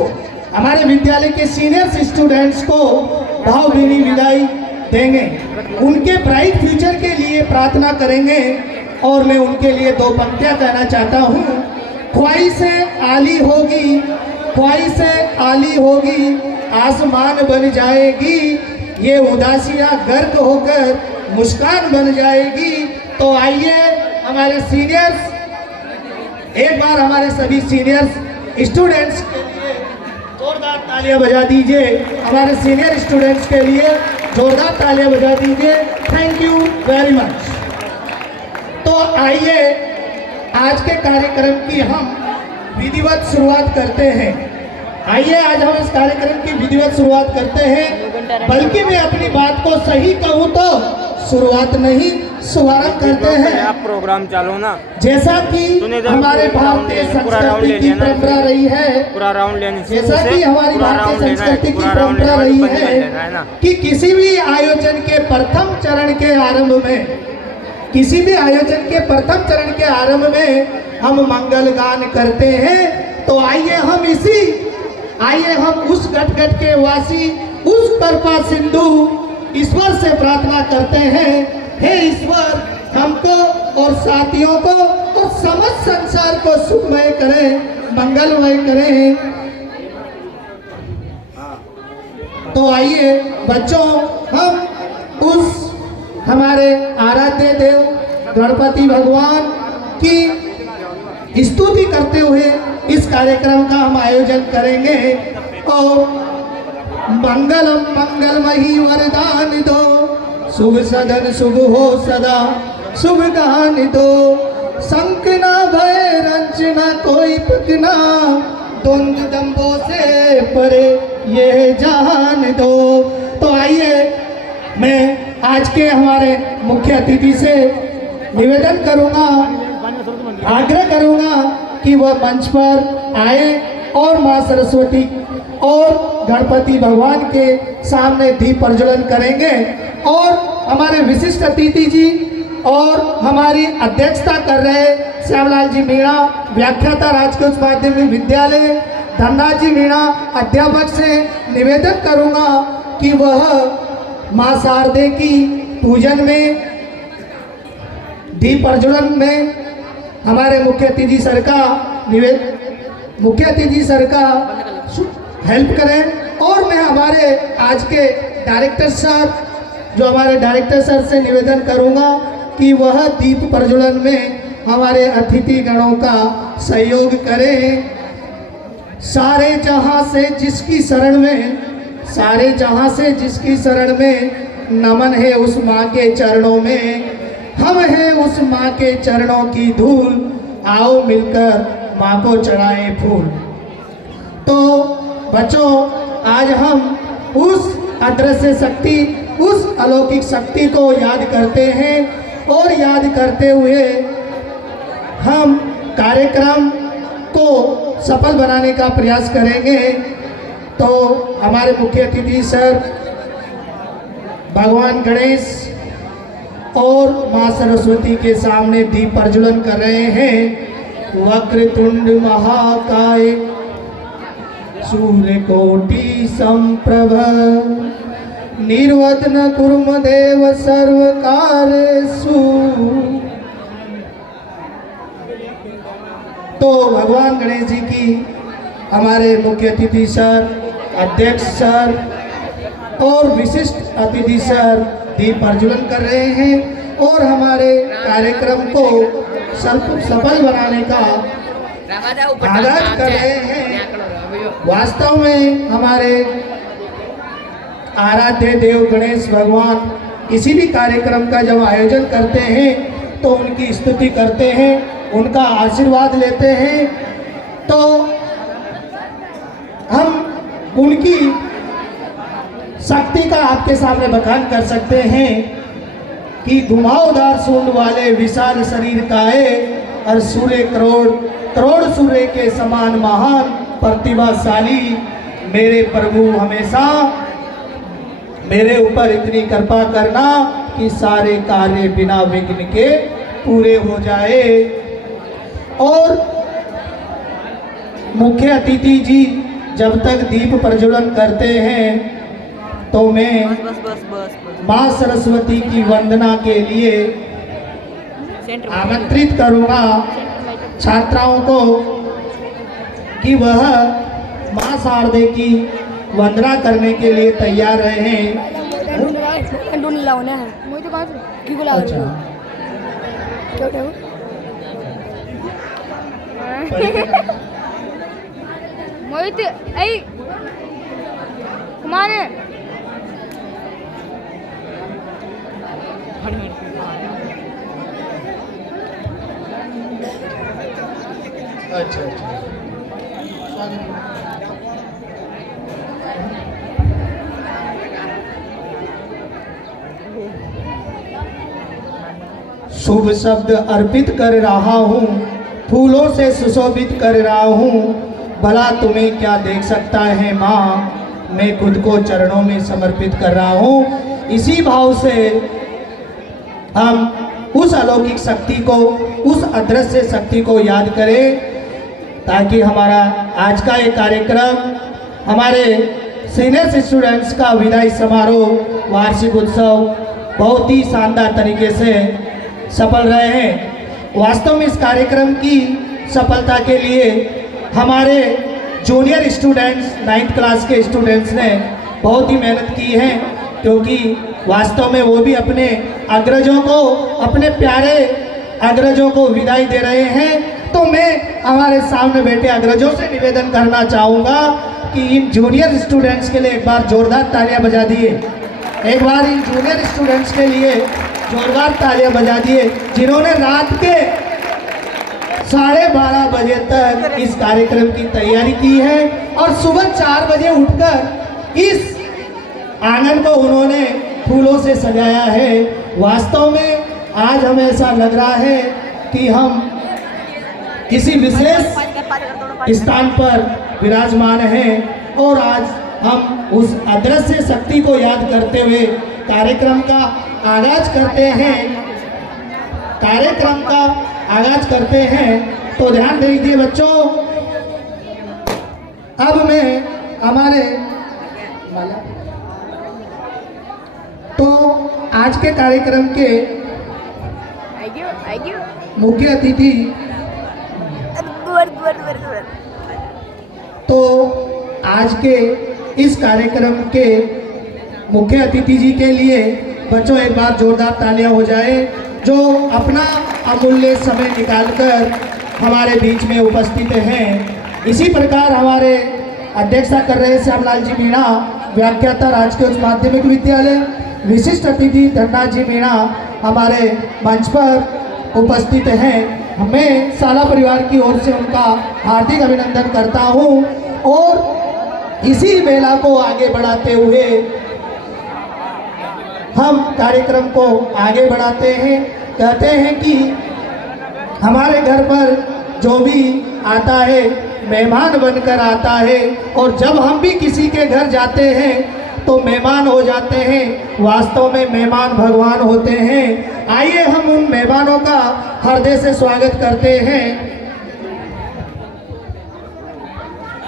को, हमारे विद्यालय के सीनियर स्टूडेंट्स को भावभीनी विदाई देंगे। उनके ब्राइट फ्यूचर के लिए प्रार्थना करेंगे और मैं उनके लिए दो पंक्तियां कहना चाहता हूँ। ख्वाहिशें आली होगी, ख्वाहिशें आली होगी, आसमान बन जाएगी, ये उदासियाँ गर्क होकर मुस्कान बन जाएगी। तो आइए हमारे सीनियर्स, एक बार हमारे सभी सीनियर्स स्टूडेंट्स के लिए जोरदार तालियां बजा दीजिए। हमारे सीनियर स्टूडेंट्स के लिए जोरदार तालियां बजा दीजिए। Thank you very much. तो आइए आज के कार्यक्रम की हम विधिवत शुरुआत करते हैं। आइए आज हम इस कार्यक्रम की विधिवत शुरुआत करते हैं, बल्कि मैं अपनी बात को सही कहूँ तो शुरुआत नहीं शुभारंभ करते हैं। आप प्रोग्राम चालो ना, जैसा कि हमारे भारतीय संस्कृति की परंपरा रही है, पूरा राउंड लेने, जैसा कि हमारी भारतीय संस्कृति की परंपरा रही है कि किसी भी आयोजन के प्रथम चरण के आरंभ में, किसी भी आयोजन के प्रथम चरण के आरंभ में हम मंगल गान करते हैं। तो आइए हम उस गट के वासी, उस कृपा सिंधु ईश्वर से प्रार्थना करते हैं, हे ईश्वर हमको और साथियों को और समस्त संसार को सुखमय करें, मंगलमय करें। तो आइए बच्चों, हम उस हमारे आराध्य देव गणपति भगवान की स्तुति करते हुए इस कार्यक्रम का हम आयोजन करेंगे। और मंगलम मंगलमयी वरदान दो, शुभ सदन शुभ हो सदा, शुभ गान दो, शंख ना भय रंजना कोई पकना, द्वंद दंभों से परे ये जान दो। तो आइए मैं आज के हमारे मुख्य अतिथि से निवेदन करूंगा, आग्रह करूंगा कि वह मंच पर आए और मां सरस्वती और गणपति भगवान के सामने दीप प्रज्वलन करेंगे। और हमारे विशिष्ट अतिथि जी और हमारी अध्यक्षता कर रहे श्यामलाल जी मीणा, व्याख्याता राजकीय उच्च माध्यमिक विद्यालय, धनराज जी मीणा अध्यापक से निवेदन करूंगा कि वह मां शारदे की पूजन में, दीप प्रज्वलन में हमारे मुख्य अतिथि सर का हेल्प करें। और मैं हमारे आज के डायरेक्टर सर, जो हमारे डायरेक्टर सर से निवेदन करूंगा कि वह दीप प्रज्वलन में हमारे अतिथि गणों का सहयोग करें। सारे जहां से जिसकी शरण में, सारे जहां से जिसकी शरण में, नमन है उस माँ के चरणों में, हम हैं उस माँ के चरणों की धूल, आओ मिलकर माँ को चढ़ाएं फूल। तो बच्चों, आज हम उस अदृश्य शक्ति, उस अलौकिक शक्ति को याद करते हैं और याद करते हुए हम कार्यक्रम को सफल बनाने का प्रयास करेंगे। तो हमारे मुख्य अतिथि सर भगवान गणेश और मां सरस्वती के सामने दीप प्रज्वलन कर रहे हैं। वक्रतुंड महाकाय सूर्यकोटि समप्रभ निर्विघ्नं कुरु देव सर्वकार्येषु। तो भगवान गणेश जी की हमारे मुख्य अतिथि सर, अध्यक्ष सर और विशिष्ट अतिथि सर दीप प्रज्वलन कर रहे हैं और हमारे कार्यक्रम को सफल बनाने का आगाज कर रहे हैं। वास्तव में हमारे आराध्य देव गणेश भगवान किसी भी कार्यक्रम का जब आयोजन करते हैं तो उनकी स्तुति करते हैं, उनका आशीर्वाद लेते हैं। तो हम उनकी शक्ति का आपके सामने बखान कर सकते हैं कि घुमावदार सूंड वाले विशाल शरीर काए, और सूर्य करोड़ सूर्य के समान महान प्रतिभाशाली, मेरे प्रभु हमेशा मेरे ऊपर इतनी कृपा करना कि सारे कार्य बिना विघ्न के पूरे हो जाए। और मुख्य अतिथि जी जब तक दीप प्रज्वलन करते हैं तो मैं माँ सरस्वती की वंदना के लिए आमंत्रित करूँगा छात्राओं को कि वह माँ शारदे की वंदना करने के लिए तैयार रहें। अच्छा मोहित ऐ कुमार अच्छा शुभ शब्द अर्पित कर रहा हूँ, फूलों से सुशोभित कर रहा हूँ। भला तुम्हें क्या देख सकता है माँ, मैं खुद को चरणों में समर्पित कर रहा हूँ। इसी भाव से हम उस अलौकिक शक्ति को, उस अदृश्य शक्ति को याद करें, ताकि हमारा आज का ये कार्यक्रम, हमारे सीनियर स्टूडेंट्स का विदाई समारोह, वार्षिक उत्सव बहुत ही शानदार तरीके से सफल रहे हैं। वास्तव में इस कार्यक्रम की सफलता के लिए हमारे जूनियर स्टूडेंट्स, 9th क्लास के स्टूडेंट्स ने बहुत ही मेहनत की है, क्योंकि वास्तव में वो भी अपने अग्रजों को, अपने प्यारे अग्रजों को विदाई दे रहे हैं। तो मैं हमारे सामने बैठे अग्रजों से निवेदन करना चाहूँगा कि इन जूनियर स्टूडेंट्स के लिए एक बार जोरदार तालियां बजा दिए। एक बार इन जूनियर स्टूडेंट्स के लिए जोरदार तालियां बजा दिए, जिन्होंने रात के 12:30 बजे तक इस कार्यक्रम की तैयारी की है और सुबह 4 बजे उठकर इस आंगन को उन्होंने फूलों से सजाया है। वास्तव में आज हमें ऐसा लग रहा है कि हम किसी विशेष स्थान पर विराजमान हैं और आज हम उस अदृश्य शक्ति को याद करते हुए कार्यक्रम का आगाज करते हैं। कार्यक्रम का आगाज करते हैं, तो ध्यान दीजिए बच्चों। अब मैं हमारे तो आज के कार्यक्रम के मुख्य अतिथि, तो आज के इस कार्यक्रम के मुख्य अतिथि जी के लिए बच्चों एक बार जोरदार तालियां हो जाए, जो अपना अमूल्य समय निकालकर हमारे बीच में उपस्थित हैं। इसी प्रकार हमारे अध्यक्षता कर रहे श्यामलाल जी मीणा, व्याख्याता राजकीय उच्च माध्यमिक विद्यालय, विशिष्ट अतिथि धनराज जी मीणा हमारे मंच पर उपस्थित हैं। मैं शाला परिवार की ओर से उनका हार्दिक अभिनंदन करता हूं और इसी मेला को आगे बढ़ाते हुए हम कार्यक्रम को आगे बढ़ाते हैं। कहते हैं कि हमारे घर पर जो भी आता है मेहमान बनकर आता है, और जब हम भी किसी के घर जाते हैं तो मेहमान हो जाते हैं। वास्तव में मेहमान भगवान होते हैं। आइए हम उन मेहमानों का हृदय से स्वागत करते हैं।